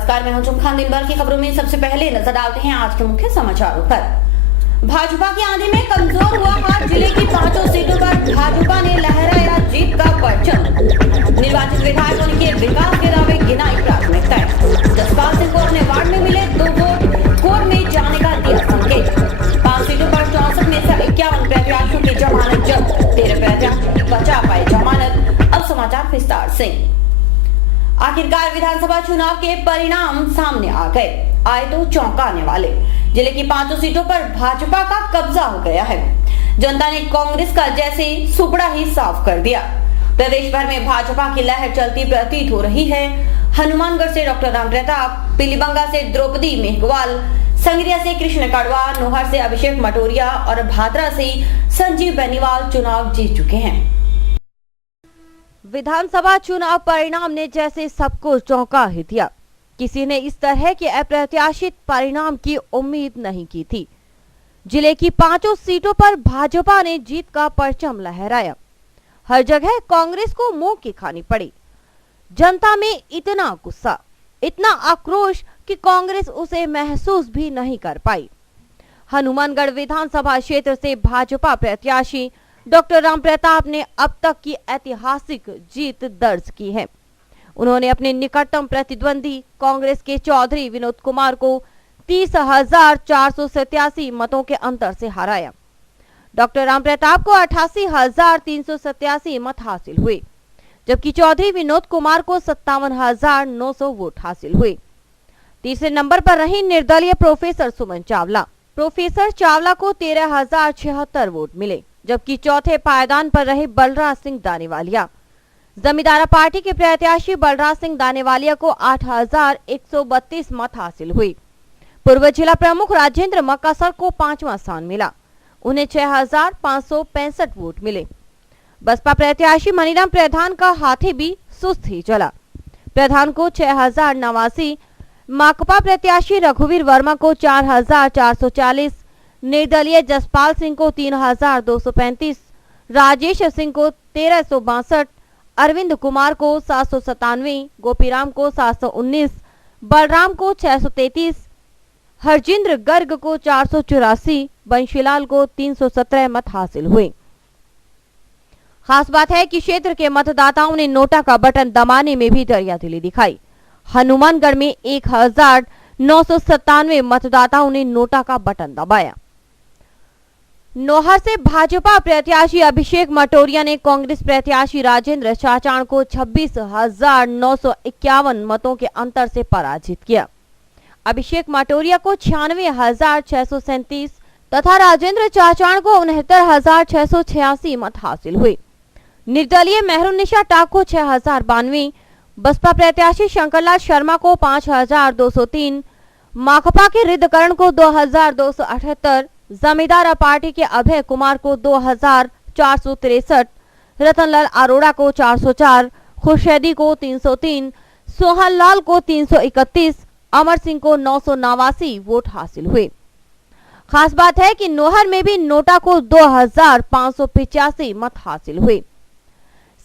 नमस्कार, मैं हूं चुमखान। दिन भर की खबरों में सबसे पहले नजर डालते हैं आज के मुख्य समाचारों पर। भाजपा की आंधी में कमजोर हुआ हाथ, जिले की 5 सीटों पर भाजपा ने लहराया जीत का परचम। निर्वाचित विधायकों ने किए विकास के दावे, गिनाई प्राथमिकताएं। जसपाल सिंह को अपने वार्ड में मिले 2 वोट, कोर्ट में जाने का दिया संकेत। 5 सीटों पर 64 में से 51 प्रत्याशियों की जमानत जब्त, 13 प्रत्याशी बचा पाए जमानत। अब समाचार विस्तार से। आखिरकार विधानसभा चुनाव के परिणाम सामने आ गए, आए तो चौंकाने वाले। जिले की 5 सीटों पर भाजपा का कब्जा हो गया है। जनता ने कांग्रेस का जैसे सुपड़ा ही साफ कर दिया। प्रदेश भर में भाजपा की लहर चलती प्रतीत हो रही है। हनुमानगढ़ से डॉक्टर रामप्रताप, पीलीबंगा से द्रौपदी मेघवाल, संगरिया से कृष्ण कड़वा, नोहर से अभिषेक मटोरिया और भादरा से संजीव बेनीवाल चुनाव जीत चुके हैं। विधानसभा चुनाव परिणाम ने जैसे सबको चौंका ही दिया। किसी ने इस तरह के अप्रत्याशित परिणाम की उम्मीद नहीं की थी। जिले की 5 सीटों पर भाजपा ने जीत का परचम लहराया। हर जगह कांग्रेस को मुंह की खानी पड़ी। जनता में इतना गुस्सा, इतना आक्रोश कि कांग्रेस उसे महसूस भी नहीं कर पाई। हनुमानगढ़ विधानसभा क्षेत्र से भाजपा प्रत्याशी डॉक्टर रामप्रताप ने अब तक की ऐतिहासिक जीत दर्ज की है। उन्होंने अपने निकटतम प्रतिद्वंदी कांग्रेस के चौधरी विनोद कुमार को 30,487 मतों के अंतर से हराया। डॉक्टर रामप्रताप को 88,387 मत हासिल हुए, जबकि चौधरी विनोद कुमार को 57,900 वोट हासिल हुए। तीसरे नंबर पर रही निर्दलीय प्रोफेसर सुमन चावला। प्रोफेसर चावला को 13,076 वोट मिले, जबकि चौथे पायदान पर रहे बलराज सिंह दानेवालिया। जमींदारा पार्टी के प्रत्याशी बलराज सिंह दानेवालिया को 8,132 मत हासिल हुए। पूर्व जिला प्रमुख राजेंद्र मक्कासर को 5वां स्थान मिला, उन्हें 6,565 वोट मिले। बसपा प्रत्याशी मनीराम प्रधान का हाथी भी सुस्त ही चला। प्रधान को 6,089, माकपा प्रत्याशी रघुवीर वर्मा को 4,440, निर्दलीय जसपाल सिंह को 3,235, राजेश सिंह को 1,362, अरविंद कुमार को 797, गोपीराम को 719, बलराम को 633, हरजिंद्र गर्ग को 484, बंशीलाल को 317 मत हासिल हुए। खास बात है कि क्षेत्र के मतदाताओं ने नोटा का बटन दबाने में भी दरियादिली दिखाई। हनुमानगढ़ में 1,997 मतदाताओं ने नोटा का बटन दबाया। नोहर से भाजपा प्रत्याशी अभिषेक मटोरिया ने कांग्रेस प्रत्याशी राजेंद्र चाचाण को 26,951 मतों के अंतर से पराजित किया। अभिषेक मटोरिया को 96,637 तथा राजेंद्र चाचाण को 69,686 मत हासिल हुए। निर्दलीय मेहरुन्निशा टाक को 6,092, बसपा प्रत्याशी शंकरलाल शर्मा को 5,203, माकपा के रिद्धकरण को 2,278, जमींदारा पार्टी के अभय कुमार को 2,463, रतनलाल अरोड़ा को 404, खुर्शेदी को 303, सोहन लाल को 331, अमर सिंह को 989 वोट हासिल हुए। खास बात है कि नोहर में भी नोटा को 2,585 मत हासिल हुए।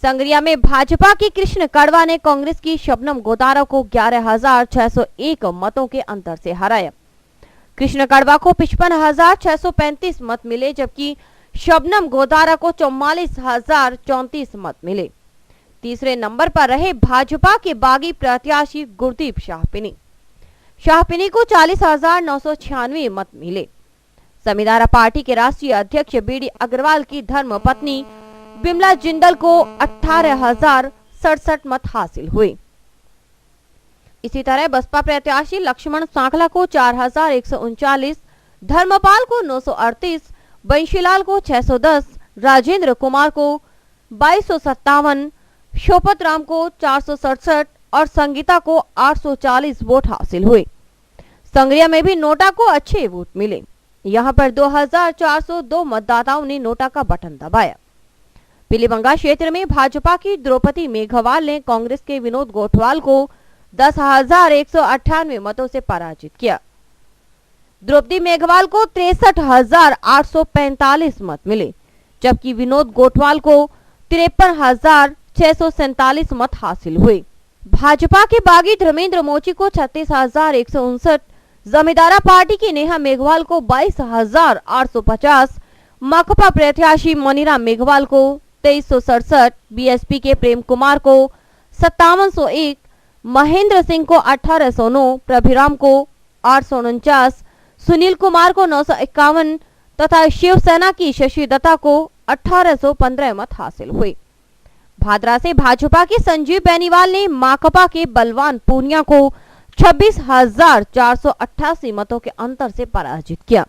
संगरिया में भाजपा की कृष्ण कड़वा ने कांग्रेस की शबनम गोदारा को 11,601 मतों के अंतर से हराया। कृष्ण कड़वा को 55,635 मत मिले, जबकि शबनम गोदारा को 44,034 मत मिले। तीसरे नंबर पर रहे भाजपा के बागी प्रत्याशी गुरदीप शाहपिनी को 40,996 मत मिले। जमींदारा पार्टी के राष्ट्रीय अध्यक्ष बीडी अग्रवाल की धर्म पत्नी बिमला जिंदल को 18,067 मत हासिल हुए। इसी तरह बसपा प्रत्याशी लक्ष्मण सांखला को 4,139, धर्मपाल को 938, बंशीलाल को 610, राजेंद्र कुमार को 2,257, शोपत राम को 467 और संगीता को 840 वोट हासिल हुए। संगरिया में भी नोटा को अच्छे वोट मिले। यहां पर 2,402 मतदाताओं ने नोटा का बटन दबाया। पीलीबंगा क्षेत्र में भाजपा की द्रौपदी मेघवाल ने कांग्रेस के विनोद गोठवाल को 10,198 मतों से पराजित किया। द्रौपदी मेघवाल को 63,845 मत मिले, जबकि विनोद गोठवाल को 53,647 मत हासिल हुए। भाजपा के बागी धर्मेंद्र मोची को 36,159, जमींदारा पार्टी की नेहा मेघवाल को 22,850, माकपा प्रत्याशी मनीराम मेघवाल को 2367, बीएसपी के प्रेम कुमार को 5701, महेंद्र सिंह को 1809, प्रभुराम को 849, सुनील कुमार को 951 तथा शिवसेना की शशि दत्ता को 1815 मत हासिल हुए। भादरा से भाजपा के संजीव बेनीवाल ने माकपा के बलवान पूनिया को 26,488 मतों के अंतर से पराजित किया।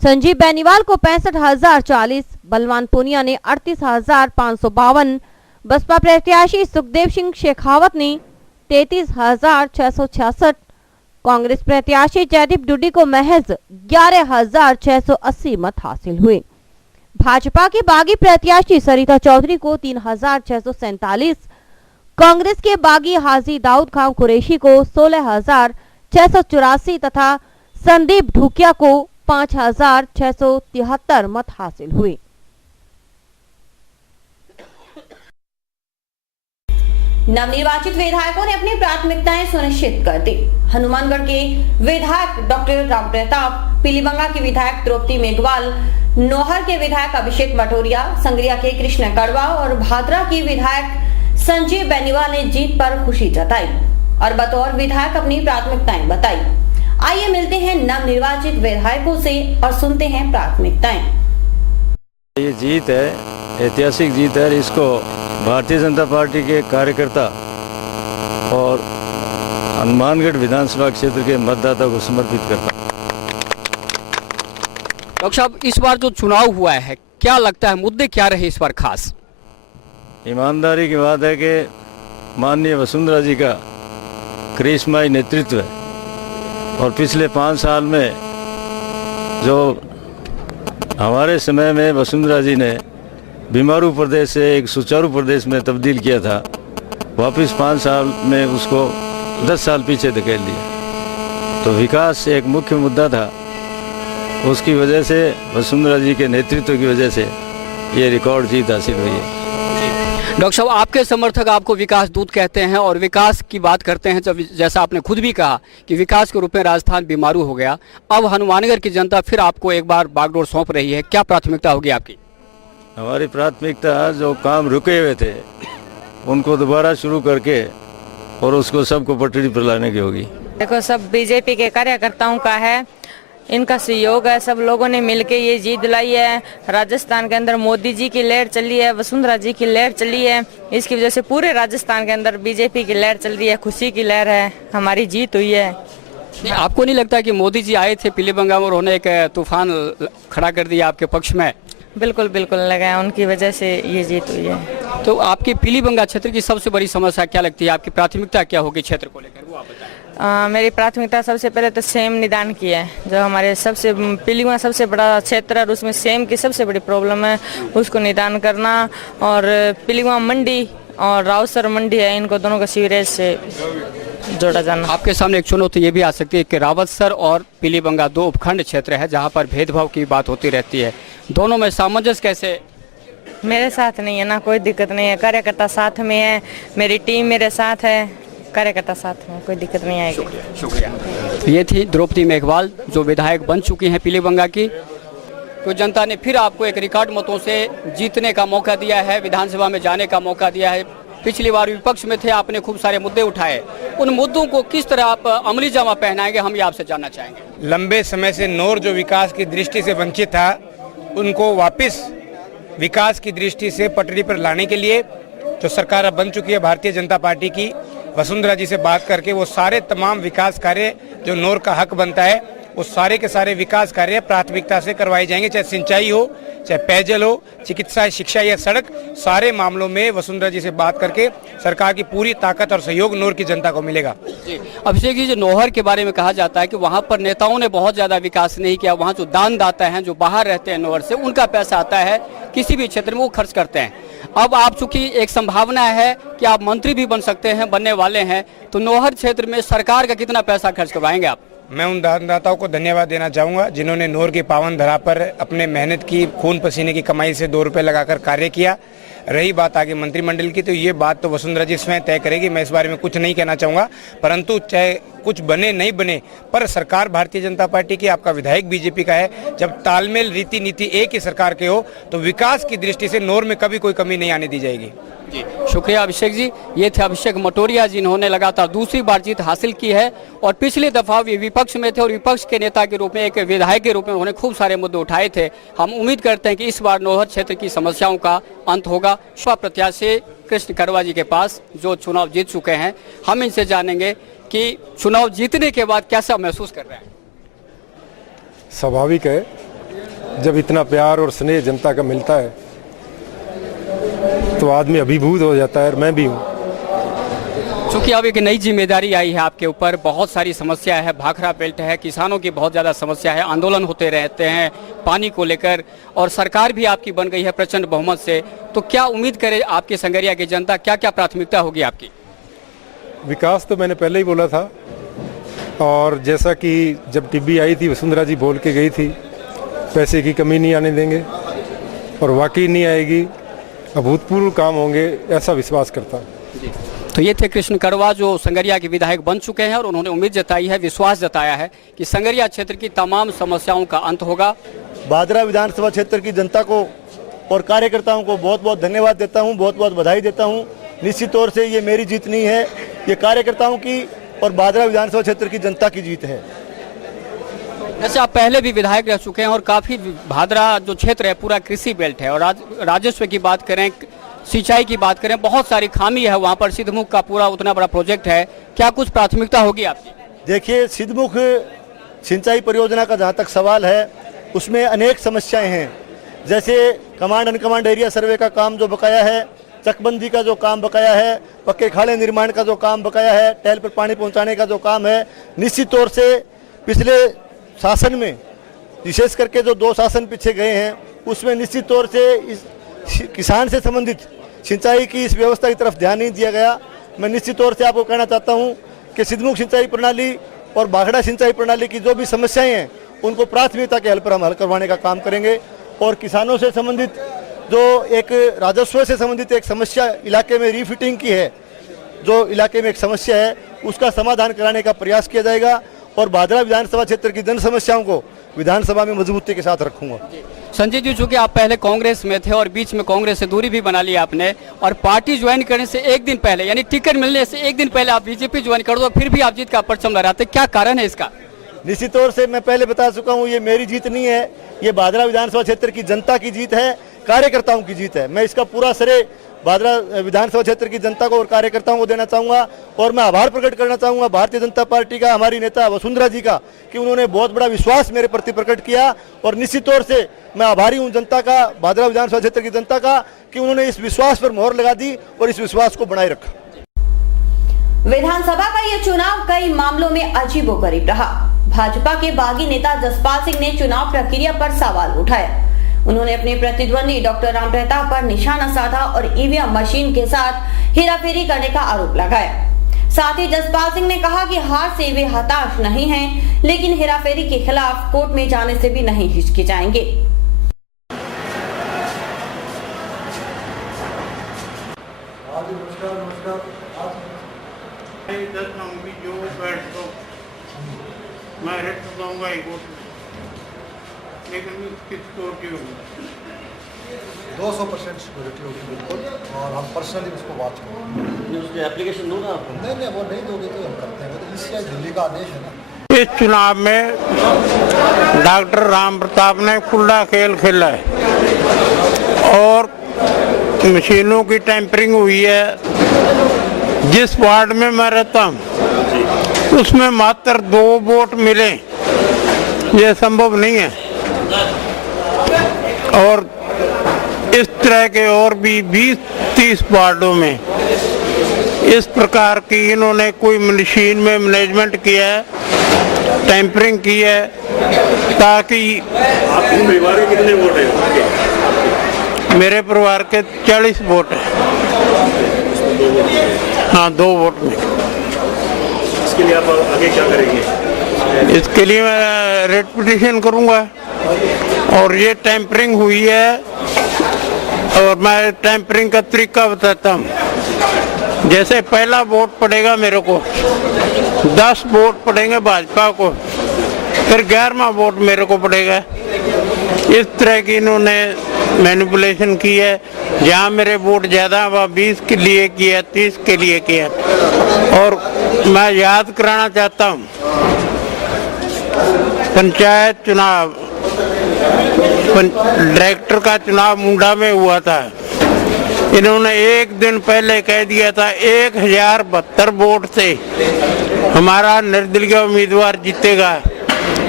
संजीव बेनीवाल को 65,040, बलवान पूनिया ने 38,552, बसपा प्रत्याशी सुखदेव सिंह शेखावत ने 33,666, कांग्रेस प्रत्याशी जयदीप डुडी को महज 11,680 मत हासिल हुए। भाजपा के बागी प्रत्याशी सरिता चौधरी को 3,647, कांग्रेस के बागी हाजी दाऊद खान कुरैशी को 16,684 तथा संदीप ढुकिया को 5,673 मत हासिल हुए। नवनिर्वाचित विधायकों ने अपनी प्राथमिकताएं सुनिश्चित कर दी। हनुमानगढ़ के विधायक डॉक्टर राम प्रताप, पीलीबंगा के विधायक द्रौपदी मेघवाल, नौहर के विधायक अभिषेक मटोरिया, संगरिया के कृष्ण कड़वा और भादरा के विधायक संजीव बेनीवाल ने जीत पर खुशी जताई और बतौर विधायक अपनी प्राथमिकताएं बताई। आइए मिलते हैं नवनिर्वाचित विधायकों से और सुनते हैं प्राथमिकताएं। ये जीत है, ऐतिहासिक जीत है। इसको भारतीय जनता पार्टी के कार्यकर्ता और हनुमानगढ़ विधानसभा क्षेत्र के मतदाता को समर्पित करता हूं। डॉक्टर साहब, इस बार जो चुनाव हुआ है, क्या लगता है मुद्दे क्या रहे इस बार खास? ईमानदारी की बात है कि माननीय वसुंधरा जी का करिश्माई नेतृत्व है और पिछले 5 साल में जो हमारे समय में वसुंधरा जी ने बीमारू प्रदेश से एक सुचारू प्रदेश में तब्दील किया था, वापस 5 साल में उसको 10 साल पीछे धकेल दिया। तो विकास एक मुख्य मुद्दा था, उसकी वजह से वसुंधरा जी के नेतृत्व की वजह से ये रिकॉर्ड जीत हासिल हुई है। डॉक्टर साहब, आपके समर्थक आपको विकास दूत कहते हैं और विकास की बात करते हैं, जब जैसा आपने खुद भी कहा कि विकास के रूप में राजस्थान बीमारू हो गया। अब हनुमानगढ़ की जनता फिर आपको एक बार बागडोर सौंप रही है, क्या प्राथमिकता होगी आपकी? हमारी प्राथमिकता जो काम रुके हुए थे उनको दोबारा शुरू करके और उसको सबको पटरी पर लाने की होगी। देखो, सब बीजेपी के कार्यकर्ताओं का है, इनका सहयोग है, सब लोगों ने मिलके ये जीत दिलाई है। राजस्थान के अंदर मोदी जी की लहर चली है, वसुंधरा जी की लहर चली है, इसकी वजह से पूरे राजस्थान के अंदर बीजेपी की लहर चल रही है, खुशी की लहर है, हमारी जीत हुई है। आपको नहीं लगता कि मोदी जी आए थे पीलीबंगा में और उन्होंने एक तूफान खड़ा कर दिया आपके पक्ष में? बिल्कुल बिल्कुल लगा, उनकी वजह से ये जीत हुई है। तो आपकी पीलीबंगा क्षेत्र की सबसे बड़ी समस्या क्या लगती है? आपकी प्राथमिकता क्या होगी क्षेत्र को लेकर, वो आप बताएं। मेरी प्राथमिकता सबसे पहले तो सेम निदान की है, जो हमारे सबसे पीलीबंगा सबसे बड़ा क्षेत्र है और उसमें सेम की सबसे बड़ी प्रॉब्लम है, उसको निदान करना। और पीलीबंगा मंडी और रावसर मंडी है, इनको दोनों को सीवरेज से जोड़ा जाना। आपके सामने एक चुनौती ये भी आ सकती है कि रावतसर और पीलीबंगा 2 उपखंड क्षेत्र है जहाँ पर भेदभाव की बात होती रहती है, दोनों में सामंजस्य कैसे? मेरे साथ नहीं है ना, कोई दिक्कत नहीं है, कार्यकर्ता साथ में है, मेरी टीम मेरे साथ है, कार्यकर्ता साथ में, कोई दिक्कत नहीं आएगी। शुक्रिया। ये थी द्रौपदी मेघवाल जो विधायक बन चुकी हैं पीलीबंगा की। तो जनता ने फिर आपको एक रिकॉर्ड मतों से जीतने का मौका दिया है, विधानसभा में जाने का मौका दिया है। पिछली बार विपक्ष में थे, आपने खूब सारे मुद्दे उठाए, उन मुद्दों को किस तरह आप अमली जामा पहनाएंगे, हम ये आपसे जानना चाहेंगे। लंबे समय से नौर जो विकास की दृष्टि से वंचित था, उनको वापस विकास की दृष्टि से पटरी पर लाने के लिए जो सरकार अब बन चुकी है भारतीय जनता पार्टी की, वसुंधरा जी से बात करके वो सारे तमाम विकास कार्य जो नौर का हक बनता है, वो सारे के सारे विकास कार्य प्राथमिकता से करवाए जाएंगे, चाहे सिंचाई हो, चाहे पेयजल हो, चिकित्सा, शिक्षा या सड़क, सारे मामलों में वसुंधरा जी से बात करके सरकार की पूरी ताकत और सहयोग नौर की जनता को मिलेगा। जी अभिषेक जी, जो नौहर के बारे में कहा जाता है कि वहाँ पर नेताओं ने बहुत ज्यादा विकास नहीं किया, वहाँ जो दानदाता हैं जो बाहर रहते हैं नौहर से, उनका पैसा आता है किसी भी क्षेत्र में वो खर्च करते हैं। अब आप चूंकि एक संभावना है कि आप मंत्री भी बन सकते हैं, बनने वाले हैं, तो नौहर क्षेत्र में सरकार का कितना पैसा खर्च करवाएंगे आप? मैं उन दानदाताओं को धन्यवाद देना चाहूँगा जिन्होंने नौर की पावन धरा पर अपने मेहनत की, खून पसीने की कमाई से 2 रुपये लगाकर कार्य किया। रही बात आगे मंत्रिमंडल की, तो ये बात तो वसुंधरा जी स्वयं तय करेगी। मैं इस बारे में कुछ नहीं कहना चाहूँगा, परंतु चाहे कुछ बने नहीं बने, पर सरकार भारतीय जनता पार्टी की, आपका विधायक बीजेपी का है। जब तालमेल रीति नीति एक ही सरकार के हो तो विकास की दृष्टि से नोर में कभी कोई कमी नहीं आने दी जाएगी। जी शुक्रिया अभिषेक जी। ये थे अभिषेक मटोरिया जिन्होंने लगातार दूसरी बार जीत हासिल की है और पिछली दफा वे विपक्ष में थे और विपक्ष के नेता के रूप में, एक विधायक के रूप में उन्होंने खूब सारे मुद्दे उठाए थे। हम उम्मीद करते हैं कि इस बार नौहर क्षेत्र की समस्याओं का अंत होगा। शोभा प्रत्याशी कृष्ण करवा जी के पास जो चुनाव जीत चुके हैं, हम इनसे जानेंगे कि चुनाव जीतने के बाद कैसा महसूस कर रहे हैं। स्वाभाविक है, जब इतना प्यार और स्नेह जनता का मिलता है तो आदमी अभिभूत हो जाता है, और मैं भी हूँ। चूंकि अब एक नई जिम्मेदारी आई है आपके ऊपर, बहुत सारी समस्या है, भाखड़ा बेल्ट है, किसानों की बहुत ज़्यादा समस्या है, आंदोलन होते रहते हैं पानी को लेकर, और सरकार भी आपकी बन गई है प्रचंड बहुमत से। तो क्या उम्मीद करे आपके संगरिया की जनता, क्या क्या प्राथमिकता होगी आपकी? विकास तो मैंने पहले ही बोला था, और जैसा कि जब टिब्बी आई थी वसुंधरा जी बोल के गई थी, पैसे की कमी नहीं आने देंगे, और वाकई नहीं आएगी, अभूतपूर्व काम होंगे, ऐसा विश्वास करता हूँ। तो ये थे कृष्ण करवा जो संगरिया के विधायक बन चुके हैं, और उन्होंने उम्मीद जताई है, विश्वास जताया है कि संगरिया क्षेत्र की तमाम समस्याओं का अंत होगा। भादरा विधानसभा क्षेत्र की जनता को और कार्यकर्ताओं को बहुत बहुत धन्यवाद देता हूँ, बहुत बहुत बधाई देता हूँ। निश्चित तौर से ये मेरी जीत नहीं है, ये कार्यकर्ताओं की और भादरा विधानसभा क्षेत्र की जनता की जीत है। जैसे आप पहले भी विधायक रह चुके हैं और काफ़ी भादरा जो क्षेत्र है पूरा कृषि बेल्ट है, और राजस्व की बात करें, सिंचाई की बात करें, बहुत सारी खामी है वहाँ पर। सिद्धमुख का पूरा उतना बड़ा प्रोजेक्ट है, क्या कुछ प्राथमिकता होगी आपकी? देखिए, सिद्धमुख सिंचाई परियोजना का जहाँ तक सवाल है, उसमें अनेक समस्याएं हैं। जैसे कमांड अनकमांड एरिया सर्वे का काम जो बकाया है, चकबंदी का जो काम बकाया है, पक्के खाड़े निर्माण का जो काम बकाया है, टैल पर पानी पहुँचाने का जो काम है। निश्चित तौर से पिछले शासन में, विशेष करके जो 2 शासन पीछे गए हैं, उसमें निश्चित तौर से इस किसान से संबंधित सिंचाई की इस व्यवस्था की तरफ ध्यान नहीं दिया गया। मैं निश्चित तौर से आपको कहना चाहता हूं कि सिद्धमुख सिंचाई प्रणाली और भाखड़ा सिंचाई प्रणाली की जो भी समस्याएं हैं, उनको प्राथमिकता के हल पर हम हल करवाने का काम करेंगे। और किसानों से संबंधित जो एक राजस्व से संबंधित एक समस्या इलाके में रीफिटिंग की है, जो इलाके में एक समस्या है, उसका समाधान कराने का प्रयास किया जाएगा। और भादरा विधानसभा क्षेत्र की जन समस्याओं को विधानसभा में मजबूती के साथ रखूंगा। संजय जी, चूंकि आप पहले कांग्रेस में थे और बीच में कांग्रेस से दूरी भी बना ली आपने, और पार्टी ज्वाइन करने से एक दिन पहले, यानी टिकट मिलने से एक दिन पहले आप बीजेपी ज्वाइन कर दो, फिर भी आप जीत का परचम लहराते, क्या कारण है इसका? निश्चित तौर से मैं पहले बता चुका हूँ, ये मेरी जीत नहीं है, ये भादरा विधानसभा क्षेत्र की जनता की जीत है, कार्यकर्ताओं की जीत है। मैं इसका पूरा श्रेय भादरा विधानसभा क्षेत्र की जनता को और कार्यकर्ताओं को देना चाहूँगा। और मैं आभार प्रकट करना चाहूँगा भारतीय जनता पार्टी का, हमारी नेता वसुंधरा जी का, कि उन्होंने बहुत बड़ा विश्वास मेरे प्रति प्रकट किया। और निश्चित तौर से मैं आभारी हूँ जनता का, भादरा विधानसभा क्षेत्र की जनता का, कि उन्होंने इस विश्वास पर मोहर लगा दी और इस विश्वास को बनाए रखा। विधानसभा का यह चुनाव कई मामलों में अजीबोगरीब रहा। भाजपा के बागी नेता जसपाल सिंह ने चुनाव प्रक्रिया पर सवाल उठाया। उन्होंने अपने प्रतिद्वंदी डॉक्टर राम प्रताप पर निशाना साधा और ईवीएम मशीन के साथ हेराफेरी करने का आरोप लगाया। साथ ही जसपाल सिंह ने कहा कि हार से वे हताश नहीं हैं, लेकिन हेराफेरी के खिलाफ कोर्ट में जाने से भी नहीं हिचकिचाएंगे। मैं रेट दूंगा लेकिन किस कोर्ट की होगी 200% सिक्योरिटी होगी बिल्कुल, और हम पर्सनली उसको बात करेंगे। उसकी एप्लीकेशन दूंगा आप? नहीं, वो नहीं दोगे तो हम करते हैं, तो इससे दिल्ली का आदेश है ना। इस चुनाव में डॉक्टर राम प्रताप ने खुला खेल खेला है और मशीनों की टैंपरिंग हुई है। जिस वार्ड में मैं रहता हूँ उसमें मात्र 2 वोट मिले, ये संभव नहीं है। और इस तरह के और भी 20-30 वार्डों में इस प्रकार की इन्होंने कोई मशीन में मैनेजमेंट किया है, टैंपरिंग की है, ताकि आपके परिवार के कितने वोट हैं? मेरे परिवार के 40 वोट हैं। हाँ, 2 वोट में। इसके लिए आप आगे क्या करेंगे? इसके लिए मैं रेट पिटीशन करूंगा। और ये टैंपरिंग हुई है और मैं टेम्परिंग का तरीका बताता हूँ। जैसे पहला वोट पड़ेगा मेरे को, 10 वोट पड़ेंगे भाजपा को, फिर 11वां वोट मेरे को पड़ेगा। इस तरह की इन्होंने मैनिपुलेशन की है। जहाँ मेरे वोट ज़्यादा वह 20 के लिए किया, 30 के लिए किया। और मैं याद कराना चाहता हूँ, पंचायत चुनाव, डायरेक्टर का चुनाव मुंडा में हुआ था। इन्होंने एक दिन पहले कह दिया था 1072 वोट से हमारा निर्दलीय उम्मीदवार जीतेगा,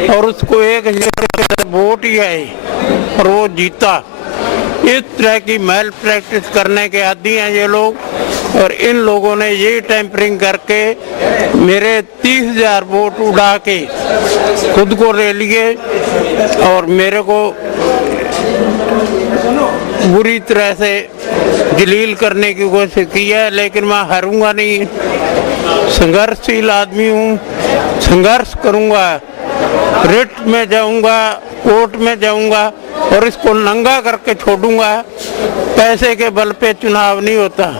और उसको 1000 वोट ही आए और वो जीता। इस तरह की मैल प्रैक्टिस करने के आदी हैं ये लोग, और इन लोगों ने ये टेम्परिंग करके मेरे 30,000 वोट उड़ा के खुद को ले लिए और मेरे को बुरी तरह से जलील करने की कोशिश की है। लेकिन मैं हारूंगा नहीं, संघर्षशील आदमी हूँ, संघर्ष करूंगा, रिट में जाऊंगा, कोर्ट में जाऊंगा और इसको नंगा करके छोड़ूंगा। पैसे के बल पे चुनाव नहीं होता,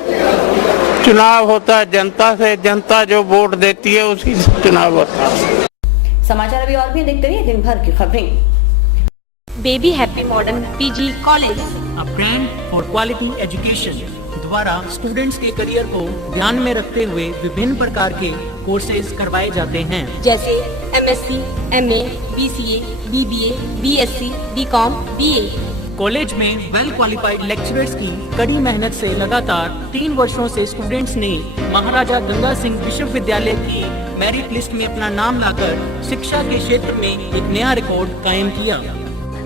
चुनाव होता है जनता से, जनता जो वोट देती है उसी से चुनाव होता है। समाचार अभी और भी देखते रहिए दिन भर की खबरें। Baby happy modern PG college, a brand for quality education द्वारा स्टूडेंट्स के करियर को ध्यान में रखते हुए विभिन्न प्रकार के कोर्सेज करवाए जाते हैं, जैसे MSc, MA, BCA, BBA, BSc, BCom, BA. College में वेल क्वालिफाइड लेक्चरर्स की कड़ी मेहनत से लगातार 3 वर्षों से स्टूडेंट्स ने महाराजा गंगा सिंह विश्वविद्यालय की मेरिट लिस्ट में अपना नाम लाकर शिक्षा के क्षेत्र में एक नया रिकॉर्ड कायम किया।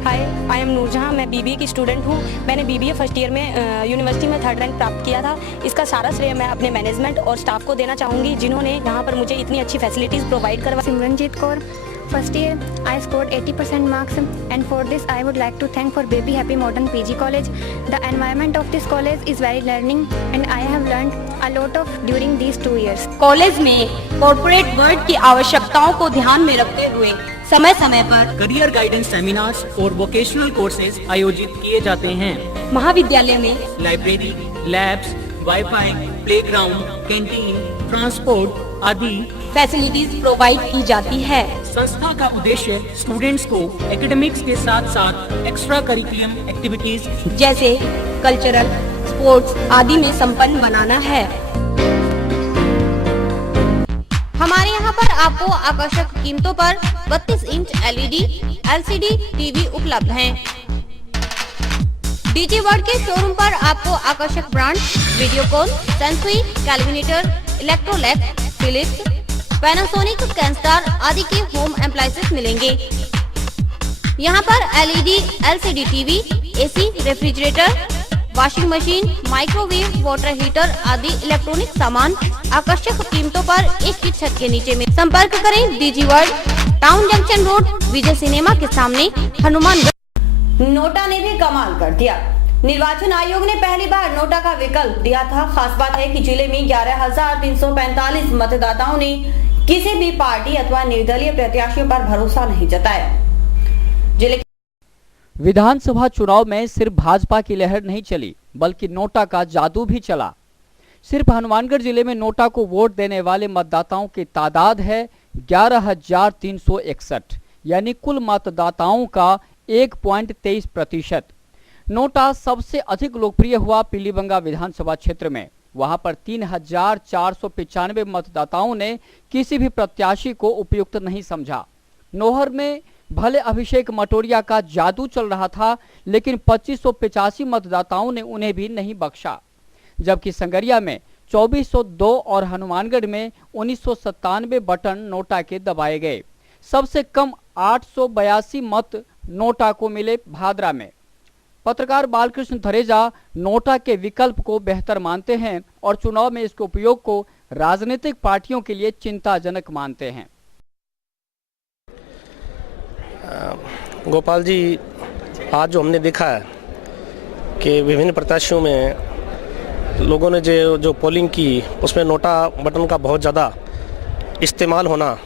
हाय, आई एम नूरजहां, मैं बीबीए की स्टूडेंट हूं। मैंने बीबीए फर्स्ट ईयर में यूनिवर्सिटी में 3rd रैंक प्राप्त किया था। इसका सारा श्रेय मैं अपने मैनेजमेंट और स्टाफ को देना चाहूँगी, जिन्होंने यहाँ पर मुझे इतनी अच्छी फैसिलिटीज़ प्रोवाइड करवाई। Simranjeet Kaur, first year I scored 80% marks, and for this I would like to thank for Baby Happy Modern PG College. The environment of this college is very learning and I have learned a lot of during these 2 years. College में corporate world की आवश्यकताओं को ध्यान में रखते हुए समय समय पर करियर गाइडेंस सेमिनार्स और वोकेशनल कोर्सेज आयोजित किए जाते हैं। महाविद्यालय में library, labs, wifi, playground, canteen, transport आदि फैसिलिटीज प्रोवाइड की जाती है। संस्था का उद्देश्य स्टूडेंट्स को एकेडमिक्स के साथ साथ एक्स्ट्रा करिकुलम एक्टिविटीज जैसे कल्चरल, स्पोर्ट्स आदि में संपन्न बनाना है। हमारे यहाँ पर आपको आकर्षक कीमतों पर 32 इंच LED, LCD टीवी उपलब्ध हैं। डीजी वर्ल्ड के शोरूम पर आपको आकर्षक brand Videocon, Sansui, Kelvinator, Electrolux, Philips, Panasonic, Kenstar आदि के होम एप्लायंसेस मिलेंगे। यहाँ पर LED, LCD TV, AC, refrigerator, washing machine, microwave, water heater आदि इलेक्ट्रॉनिक सामान आकर्षक कीमतों पर एक ही छत के नीचे में। संपर्क करें DG world, town junction road, Vijay cinema के सामने, हनुमानगढ़। नोटा ने भी कमाल कर दिया। निर्वाचन आयोग ने पहली बार नोटा का विकल्प दिया था। खास बात है कि जिले में 11,345 मतदाताओं ने किसी भी पार्टी अथवा निर्दलीय प्रत्याशियों पर भरोसा नहीं जताया। जिले विधानसभा चुनाव में सिर्फ भाजपा की लहर नहीं चली, बल्कि नोटा का जादू भी चला। सिर्फ हनुमानगढ़ जिले में नोटा को वोट देने वाले मतदाताओं की तादाद है 11,361, यानी कुल मतदाताओं का 1.23%। नोटा सबसे अधिक लोकप्रिय हुआ पीलीबंगा विधानसभा क्षेत्र में। वहां पर 3,495 मतदाताओं ने किसी भी प्रत्याशी को उपयुक्त नहीं समझा। नौहर में भले अभिषेक मटोरिया का जादू चल रहा था, लेकिन 2585 मतदाताओं ने उन्हें भी नहीं बख्शा। जबकि संगरिया में 2402 और हनुमानगढ़ में 1997 बटन नोटा के दबाए गए। सबसे कम 882 मत नोटा को मिले भादरा में। पत्रकार बालकृष्ण थरेजा नोटा के विकल्प को बेहतर मानते हैं और चुनाव में इसके उपयोग को राजनीतिक पार्टियों के लिए चिंताजनक मानते हैं। गोपाल जी, आज जो हमने देखा है कि विभिन्न प्रत्याशियों में लोगों ने जो पोलिंग की, उसमें नोटा बटन का बहुत ज़्यादा इस्तेमाल होना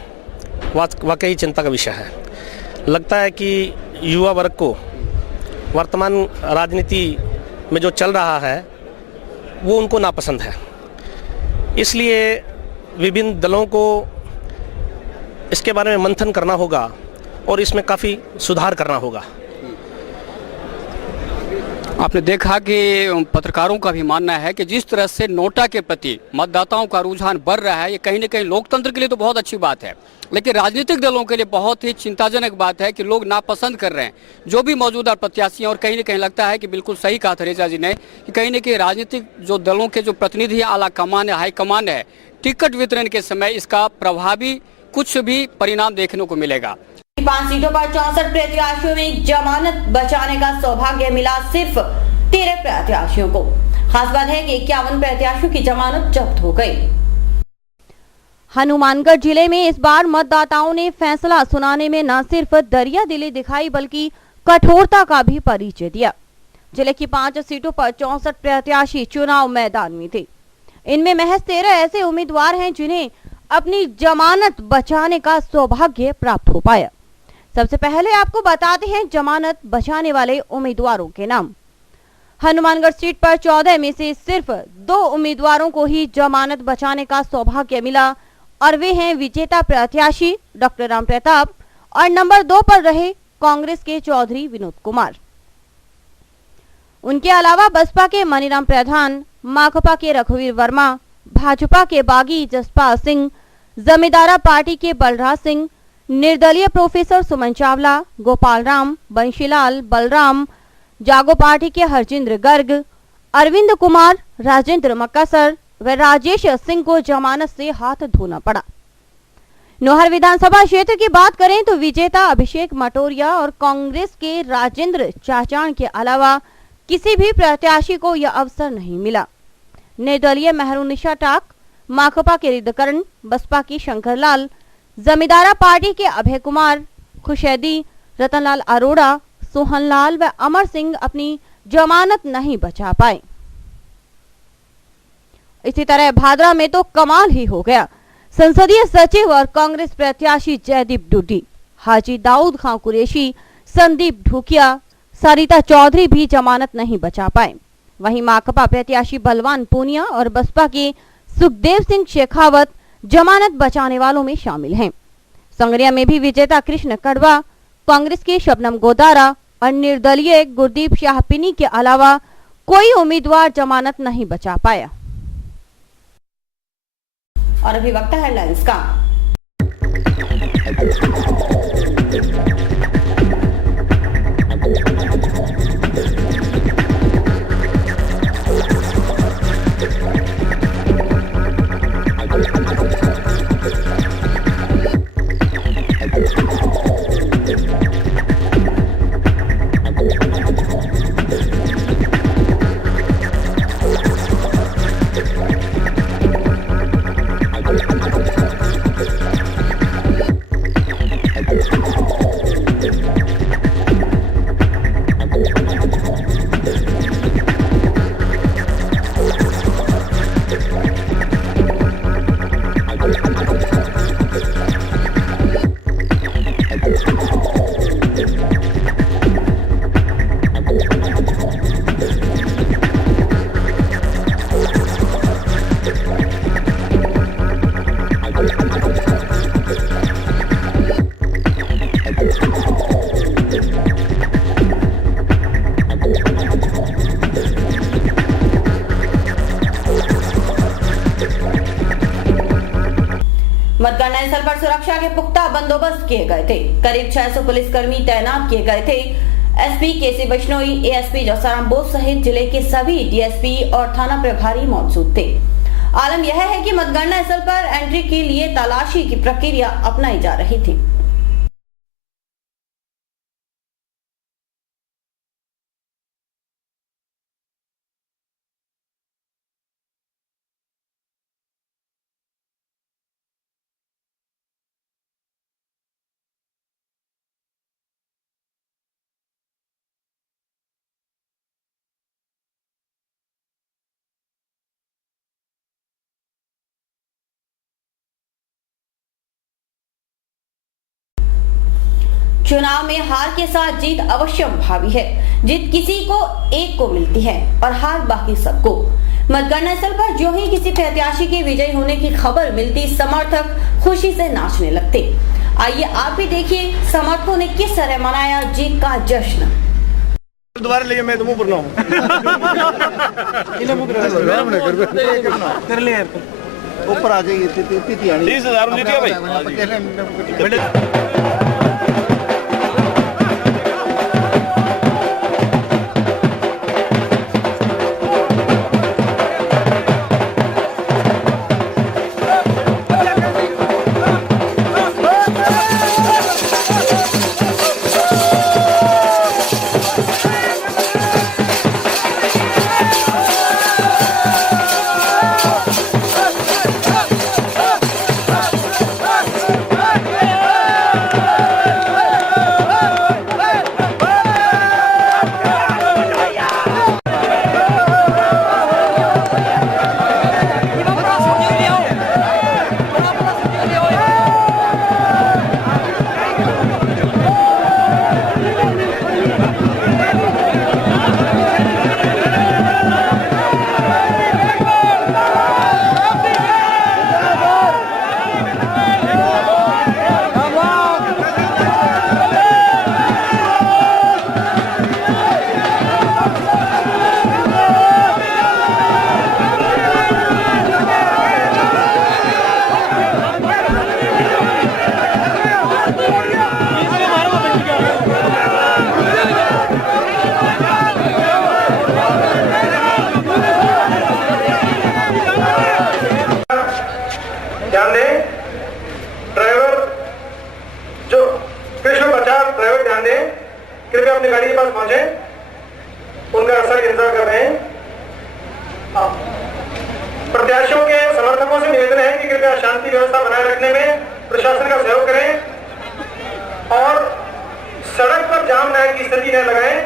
वाकई चिंता का विषय है। लगता है कि युवा वर्ग को वर्तमान राजनीति में जो चल रहा है वो उनको नापसंद है। इसलिए विभिन्न दलों को इसके बारे में मंथन करना होगा और इसमें काफ़ी सुधार करना होगा। आपने देखा कि पत्रकारों का भी मानना है कि जिस तरह से नोटा के प्रति मतदाताओं का रुझान बढ़ रहा है, ये कहीं न कहीं लोकतंत्र के लिए तो बहुत अच्छी बात है, लेकिन राजनीतिक दलों के लिए बहुत ही चिंताजनक बात है कि लोग नापसंद कर रहे हैं जो भी मौजूदा प्रत्याशी हैं। और कहीं न कहीं लगता है कि बिल्कुल सही कहा थरेसा जी ने कि कहीं न कहीं राजनीतिक जो दलों के जो प्रतिनिधि आला कमान है, हाईकमान है, टिकट वितरण के समय इसका प्रभावी कुछ भी परिणाम देखने को मिलेगा। 5 सीटों पर 64 प्रत्याशियों में जमानत बचाने का सौभाग्य मिला सिर्फ 13 प्रत्याशियों को। खास बात है कि 51 प्रत्याशियों की जमानत जब्त हो गई। हनुमानगढ़ जिले में इस बार मतदाताओं ने फैसला सुनाने में न सिर्फ दरियादिली दिखाई बल्कि कठोरता का भी परिचय दिया। जिले की 5 सीटों पर 64 प्रत्याशी चुनाव मैदान में थे। इनमें महज 13 ऐसे उम्मीदवार हैं जिन्हें अपनी जमानत बचाने का सौभाग्य प्राप्त हो पाया। सबसे पहले आपको बताते हैं जमानत बचाने वाले उम्मीदवारों के नाम। हनुमानगढ़ सीट पर 14 में से सिर्फ 2 उम्मीदवारों को ही जमानत बचाने का सौभाग्य मिला और वे हैं विजेता प्रत्याशी डॉक्टर राम प्रताप और नंबर 2 पर रहे कांग्रेस के चौधरी विनोद कुमार। उनके अलावा बसपा के मनीराम प्रधान, माकपा के रघुवीर वर्मा, भाजपा के बागी जसपाल सिंह, जमींदारा पार्टी के बलराज सिंह, निर्दलीय प्रोफेसर सुमन चावला, गोपाल राम, बंशीलाल, बलराम, जागो पार्टी के हरजिंद्र गर्ग, अरविंद कुमार, राजेंद्र मक्कासर व राजेश सिंह को जमानत से हाथ धोना पड़ा। नौहर विधानसभा क्षेत्र की बात करें तो विजेता अभिषेक मटोरिया और कांग्रेस के राजेंद्र चाचाण के अलावा किसी भी प्रत्याशी को यह अवसर नहीं मिला। निर्दलीय मेहरुनिशा टाक, माकपा के रिद्धकरण, बसपा की शंकरलाल, जमींदारा पार्टी के अभय कुमार, खुशैदी, रतनलाल अरोड़ा, सोहनलाल व अमर सिंह अपनी जमानत नहीं बचा पाए। इसी तरह भादरा में तो कमाल ही हो गया। संसदीय सचिव और कांग्रेस प्रत्याशी जयदीप डुड्डी, हाजी दाऊद खां कुरैशी, संदीप ढूकिया, सरिता चौधरी भी जमानत नहीं बचा पाए। वहीं माकपा प्रत्याशी बलवान पूनिया और बसपा के सुखदेव सिंह शेखावत जमानत बचाने वालों में शामिल हैं। संगरिया में भी विजेता कृष्ण कड़वा, कांग्रेस के शबनम गोदारा और निर्दलीय गुरदीप शाहपिनी के अलावा कोई उम्मीदवार जमानत नहीं बचा पाया। और अभी वक्त है हेडलाइंस का। मतगणना स्थल पर सुरक्षा के पुख्ता बंदोबस्त किए गए थे। करीब 600 पुलिसकर्मी तैनात किए गए थे। एसपी केसी बिश्नोई, एएसपी जसाराम बोस सहित जिले के सभी डीएसपी और थाना प्रभारी मौजूद थे। आलम यह है कि मतगणना स्थल पर एंट्री के लिए तलाशी की प्रक्रिया अपनाई जा रही थी। चुनाव में हार के साथ जीत अवश्य भावी है। जीत किसी को एक को मिलती है और हार बाकी सबको। मतगणना स्थल पर जो ही किसी प्रत्याशी के विजयी होने की खबर मिलती, समर्थक खुशी से नाचने लगते। आइए आप भी देखिए समर्थकों ने किस तरह मनाया जीत का जश्न। दोबारा ले मैं तो मुंह पर कर ले ऊपर आ जाइए 30,000 भाई। ध्यान दें, ड्राइवर जो कृष्ण प्रचार ड्राइवर ध्यान दें, कृपया अपनी गाड़ी के पास पहुंचे। उनका रास्ता का इंतजार कर रहे हैं। प्रत्याशियों के समर्थकों से निवेदन है कि कृपया शांति व्यवस्था बनाए रखने में प्रशासन का सहयोग करें और सड़क पर जाम की स्थिति न लगाएं।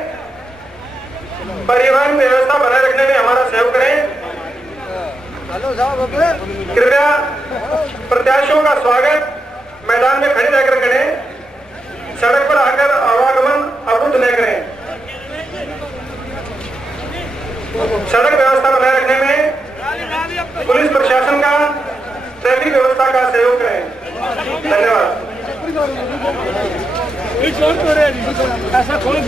परिवहन व्यवस्था बनाए रखने में हमारा सहयोग करें। कृपया प्रत्याशियों का स्वागत मैदान में खड़े रहकर करें। सड़क पर आकर आवागमन अवरुद्ध न करें। सड़क व्यवस्था बनाए रखने में पुलिस प्रशासन का, ट्रैफिक व्यवस्था का सहयोग करें। धन्यवाद। ऐसा कोई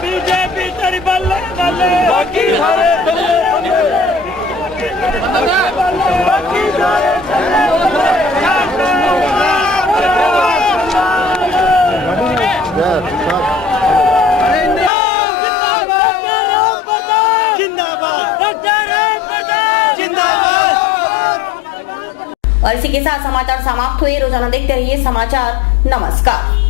बीजेपी तेरी बल्ले बल्ले, बाकी सारे बल्ले बाकी सारे और इसी के साथ समाचार समाप्त हुए। रोजाना देखते रहिए समाचार। नमस्कार।